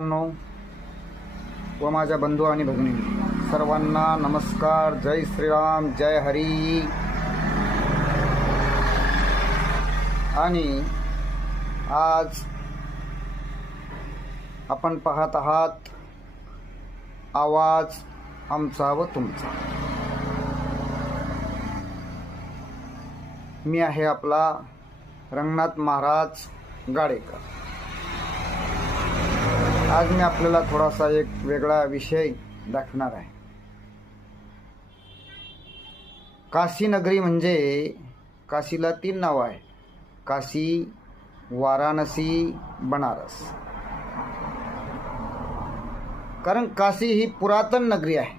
व माझ्या बंधू आणि भगिनी सर्वांना नमस्कार. जय श्रीराम, जय हरी. आणि आज आपण पाहत आहात आवाज आमचा व तुमचा. मी आहे आपला रंगनाथ महाराज गाडेकर. आज मी आपल्याला थोडासा एक वेगळा विषय दाखवणार आहे. काशी नगरी म्हणजे काशीला 3 नावं आहे: काशी, वाराणसी, बनारस. कारण काशी ही पुरातन नगरी आहे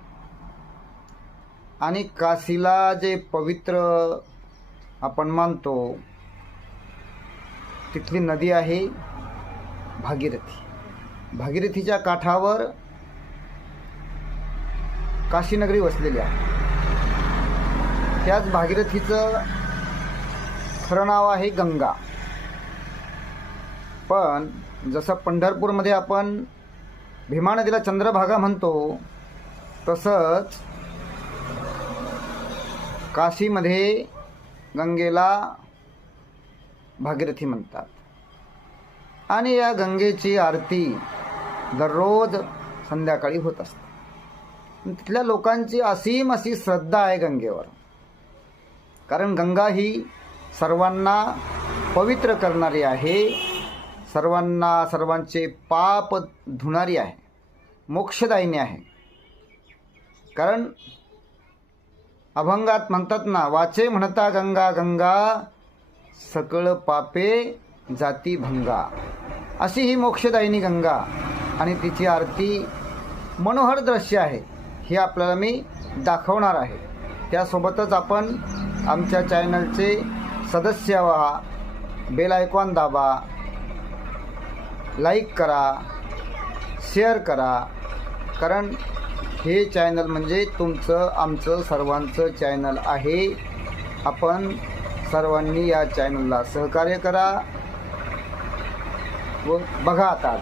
आणि काशीला जे पवित्र आपण मानतो तिथली नदी आहे भागीरथी. भागीरथीच्या काठावर काशीनगरी वसलेली आहे. त्याच भागीरथीचं खरं नाव आहे गंगा. पण जसं पंढरपूरमध्ये आपण भीमा नदीला चंद्रभागा म्हणतो, तसंच काशीमध्ये गंगेला भागीरथी म्हणतात. आणि या गंगेची आरती दररोज संध्याकाळी होत असते. तिथल्या लोकांची असीम अशी श्रद्धा आहे गंगेवर. कारण गंगा ही सर्वांना पवित्र करणारी आहे, सर्वांचे पाप धुणारी आहे, मोक्षदायिनी आहे. कारण अभंगात म्हणतात ना, वाचे म्हणता गंगा गंगा, सकळ पापे जाती भंगा. अशी ही मोक्षदायिनी गंगा आणि तिची आरती मनोहर दृश्य आहे, हे आपल्याला मी दाखवणार आहे. त्यासोबतच आपण आमच्या चॅनलचे सदस्य व्हा, बेल आयकॉन दाबा, लाईक करा, शेअर करा. कारण हे चॅनल म्हणजे तुमचं आमचं सर्वांचं चॅनल आहे. आपण सर्वांनी या चॅनलला सहकार्य करा व बघा आता.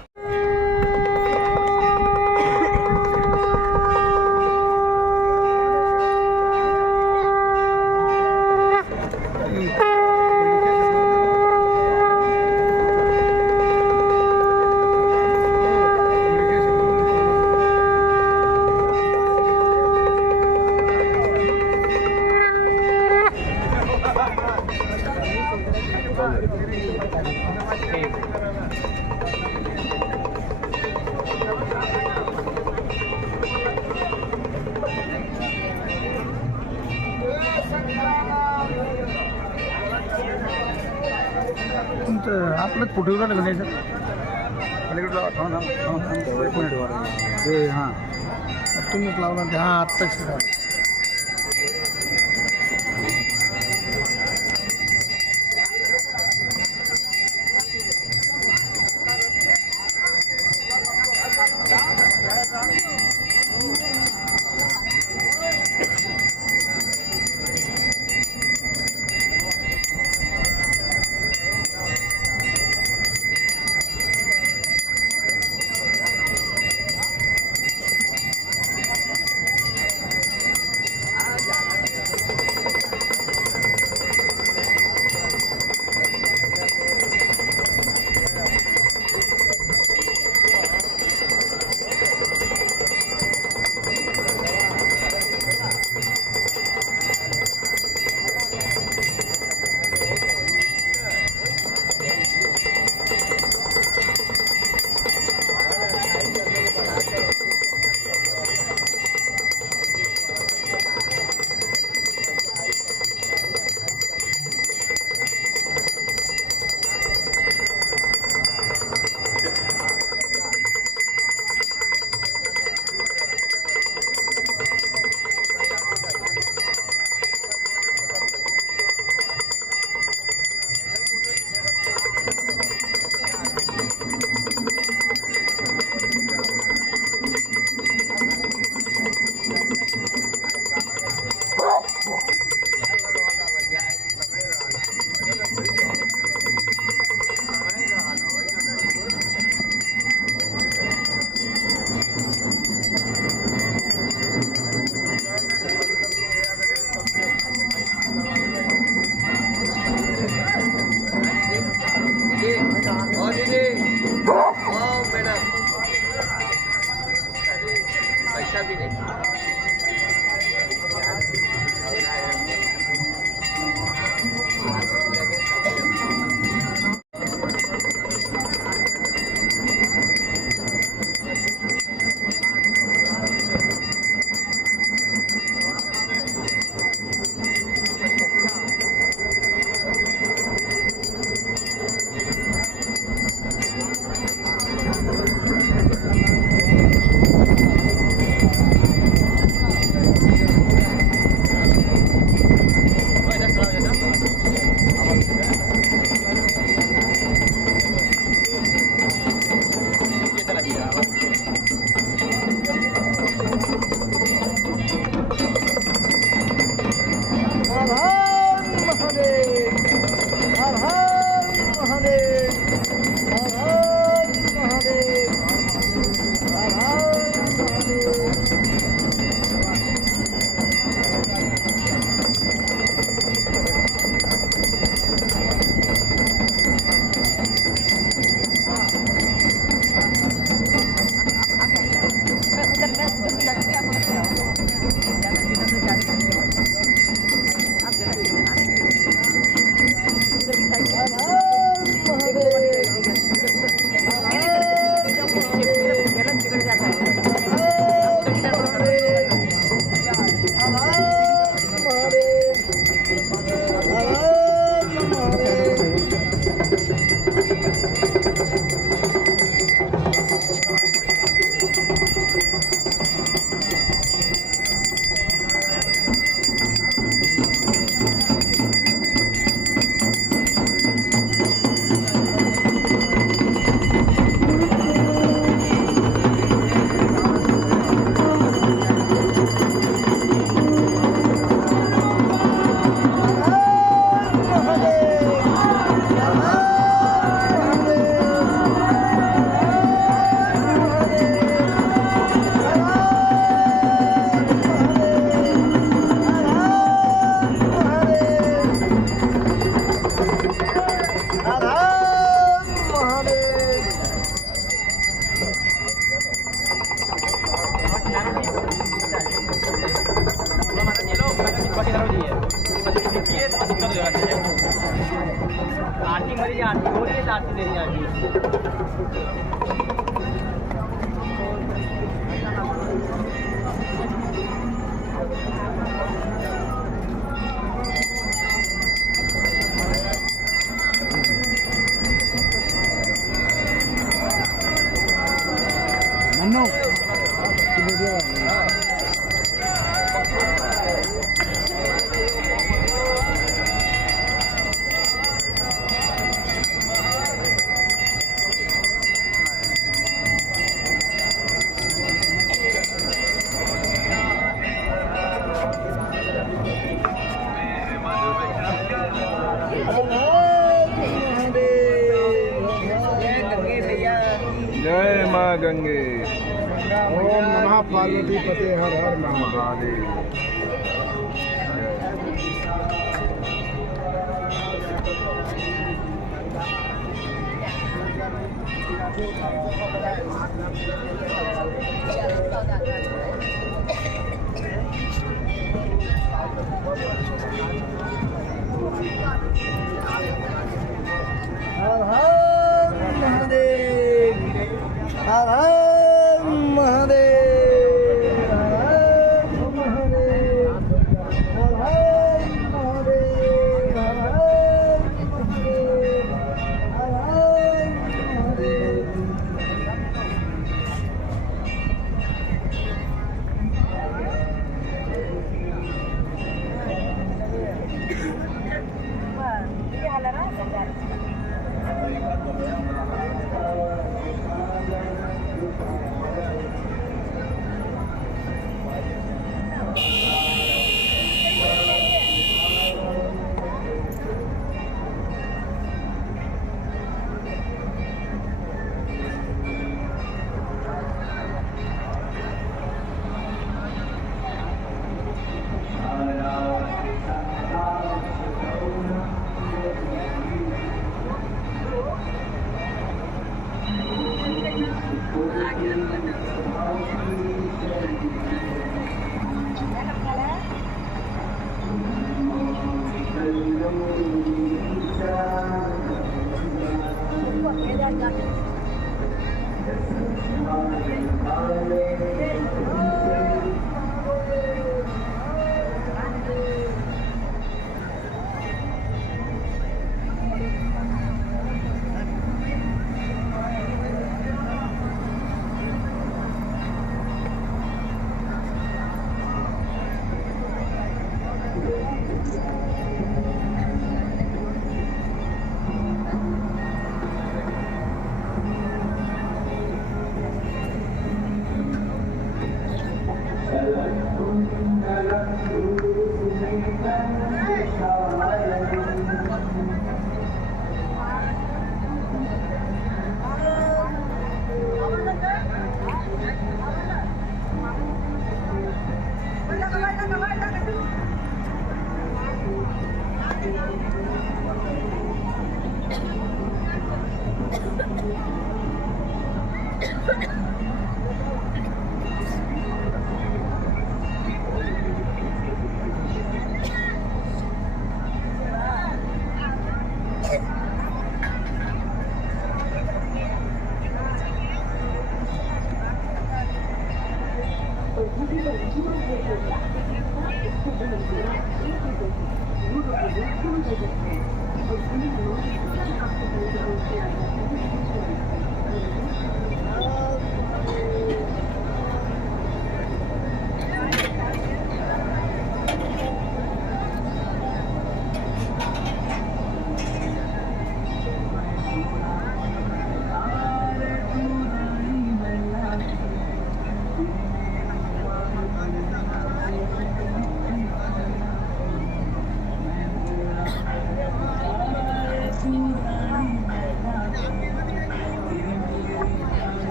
आपलंच फोटो काढलं नाही सर. हां तुम्हीच लावला ते. हां आत्ताच आरती मध्ये आरती हो रही है आरती दे रही है आरती मन्नू जय माँ गंगे। ओम नमः पार्वती पते हर हर महादेव। हर हर महादेव, हर हर महादेव, हर हर महादेव, हर हर महादेव, हर हर महादेव, हर हर महादेव।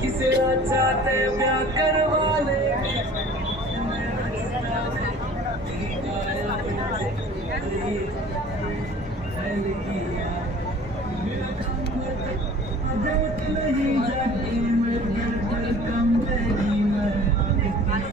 किसे चाहते प्यार कर